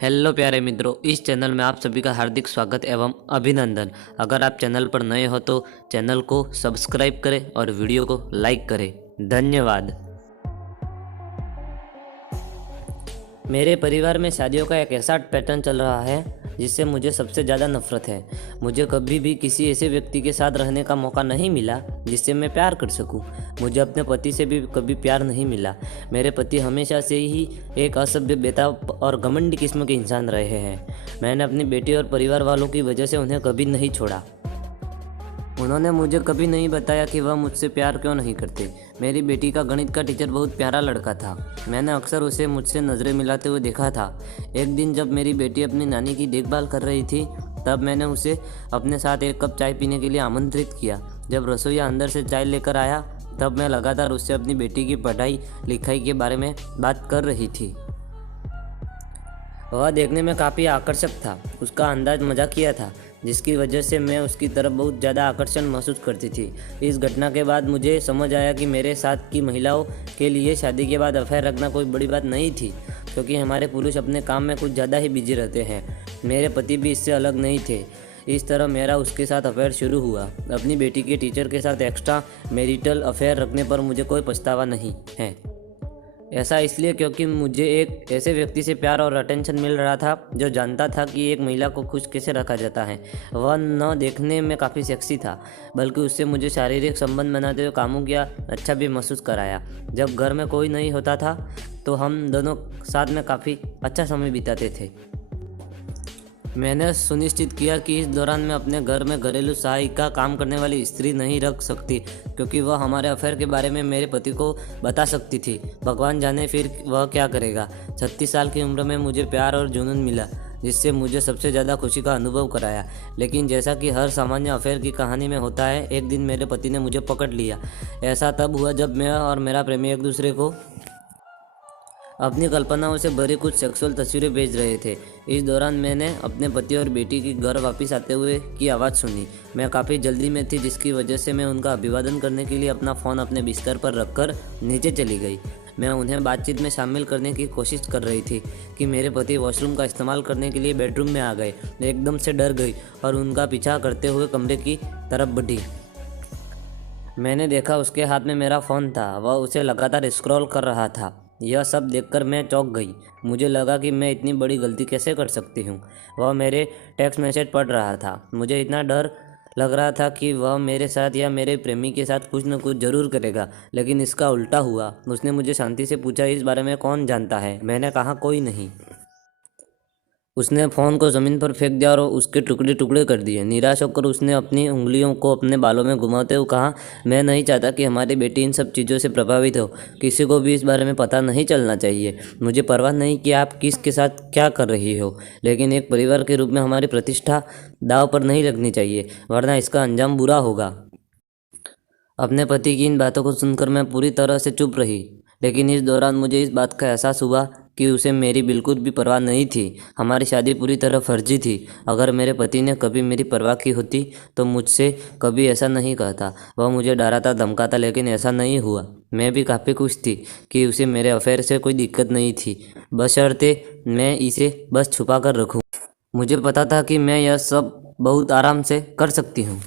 Hello प्यारे मित्रों, इस चैनल में आप सभी का हार्दिक स्वागत एवं अभिनंदन। अगर आप चैनल पर नए हो तो चैनल को सब्सक्राइब करें और वीडियो को लाइक करें। धन्यवाद। मेरे परिवार में शादियों का एक ऐसा पैटर्न चल रहा है जिससे मुझे सबसे ज़्यादा नफरत है। मुझे कभी भी किसी ऐसे व्यक्ति के साथ रहने का मौका नहीं मिला जिससे मैं प्यार कर सकूं। मुझे अपने पति से भी कभी प्यार नहीं मिला। मेरे पति हमेशा से ही एक असभ्य, बेताब और घमंडी किस्म के इंसान रहे हैं। मैंने अपनी बेटी और परिवार वालों की वजह से उन्हें कभी नहीं छोड़ा। उन्होंने मुझे कभी नहीं बताया कि वह मुझसे प्यार क्यों नहीं करते। मेरी बेटी का गणित का टीचर बहुत प्यारा लड़का था। मैंने अक्सर उसे मुझसे नज़रें मिलाते हुए देखा था। एक दिन जब मेरी बेटी अपनी नानी की देखभाल कर रही थी, तब मैंने उसे अपने साथ एक कप चाय पीने के लिए आमंत्रित किया। जब रसोइया अंदर से चाय लेकर आया, तब मैं लगातार उससे अपनी बेटी की पढ़ाई लिखाई के बारे में बात कर रही थी। वह देखने में काफ़ी आकर्षक था। उसका अंदाज मजाकिया था, जिसकी वजह से मैं उसकी तरफ बहुत ज़्यादा आकर्षण महसूस करती थी। इस घटना के बाद मुझे समझ आया कि मेरे साथ की महिलाओं के लिए शादी के बाद अफेयर रखना कोई बड़ी बात नहीं थी, क्योंकि हमारे पुरुष अपने काम में कुछ ज़्यादा ही बिजी रहते हैं। मेरे पति भी इससे अलग नहीं थे। इस तरह मेरा उसके साथ अफेयर शुरू हुआ। अपनी बेटी के टीचर के साथ एक्स्ट्रा मैरिटल अफेयर रखने पर मुझे कोई पछतावा नहीं है। ऐसा इसलिए क्योंकि मुझे एक ऐसे व्यक्ति से प्यार और अटेंशन मिल रहा था जो जानता था कि एक महिला को खुश कैसे रखा जाता है। वह न देखने में काफ़ी सेक्सी था, बल्कि उससे मुझे शारीरिक संबंध बनाते हुए कामों किया अच्छा भी महसूस कराया। जब घर में कोई नहीं होता था तो हम दोनों साथ में काफ़ी अच्छा समय बिताते थे। मैंने सुनिश्चित किया कि इस दौरान मैं अपने घर में घरेलू सहायिका काम करने वाली स्त्री नहीं रख सकती, क्योंकि वह हमारे अफेयर के बारे में मेरे पति को बता सकती थी। भगवान जाने फिर वह क्या करेगा। 36 साल की उम्र में मुझे प्यार और जुनून मिला, जिससे मुझे सबसे ज़्यादा खुशी का अनुभव कराया। लेकिन जैसा कि हर सामान्य अफेयर की कहानी में होता है, एक दिन मेरे पति ने मुझे पकड़ लिया। ऐसा तब हुआ जब मैं और मेरा प्रेमी एक दूसरे को अपनी कल्पनाओं से भरी कुछ सेक्सुअल तस्वीरें भेज रहे थे। इस दौरान मैंने अपने पति और बेटी की घर वापस आते हुए की आवाज़ सुनी। मैं काफ़ी जल्दी में थी, जिसकी वजह से मैं उनका अभिवादन करने के लिए अपना फ़ोन अपने बिस्तर पर रखकर नीचे चली गई। मैं उन्हें बातचीत में शामिल करने की कोशिश कर रही थी कि मेरे पति वॉशरूम का इस्तेमाल करने के लिए बेडरूम में आ गए। एकदम से डर गई और उनका पीछा करते हुए कमरे की तरफ बढ़ी। मैंने देखा उसके हाथ में मेरा फ़ोन था। वह उसे लगातार स्क्रॉल कर रहा था। यह सब देखकर मैं चौंक गई। मुझे लगा कि मैं इतनी बड़ी गलती कैसे कर सकती हूँ। वह मेरे टेक्स्ट मैसेज पढ़ रहा था। मुझे इतना डर लग रहा था कि वह मेरे साथ या मेरे प्रेमी के साथ कुछ न कुछ ज़रूर करेगा, लेकिन इसका उल्टा हुआ। उसने मुझे शांति से पूछा, इस बारे में कौन जानता है? मैंने कहा, कोई नहीं। उसने फ़ोन को ज़मीन पर फेंक दिया और उसके टुकड़े टुकड़े कर दिए। निराश होकर उसने अपनी उंगलियों को अपने बालों में घुमाते हुए कहा, मैं नहीं चाहता कि हमारी बेटी इन सब चीज़ों से प्रभावित हो। किसी को भी इस बारे में पता नहीं चलना चाहिए। मुझे परवाह नहीं कि आप किसके साथ क्या कर रही हो, लेकिन एक परिवार के रूप में हमारी प्रतिष्ठा दांव पर नहीं लगनी चाहिए, वरना इसका अंजाम बुरा होगा। अपने पति की इन बातों को सुनकर मैं पूरी तरह से चुप रही, लेकिन इस दौरान मुझे इस बात का एहसास हुआ कि उसे मेरी बिल्कुल भी परवाह नहीं थी। हमारी शादी पूरी तरह फर्जी थी। अगर मेरे पति ने कभी मेरी परवाह की होती तो मुझसे कभी ऐसा नहीं कहता। वह मुझे डराता धमकाता, लेकिन ऐसा नहीं हुआ। मैं भी काफ़ी खुश थी कि उसे मेरे अफेयर से कोई दिक्कत नहीं थी, बशर्ते मैं इसे बस छुपा कर रखूँ। मुझे पता था कि मैं यह सब बहुत आराम से कर सकती हूँ।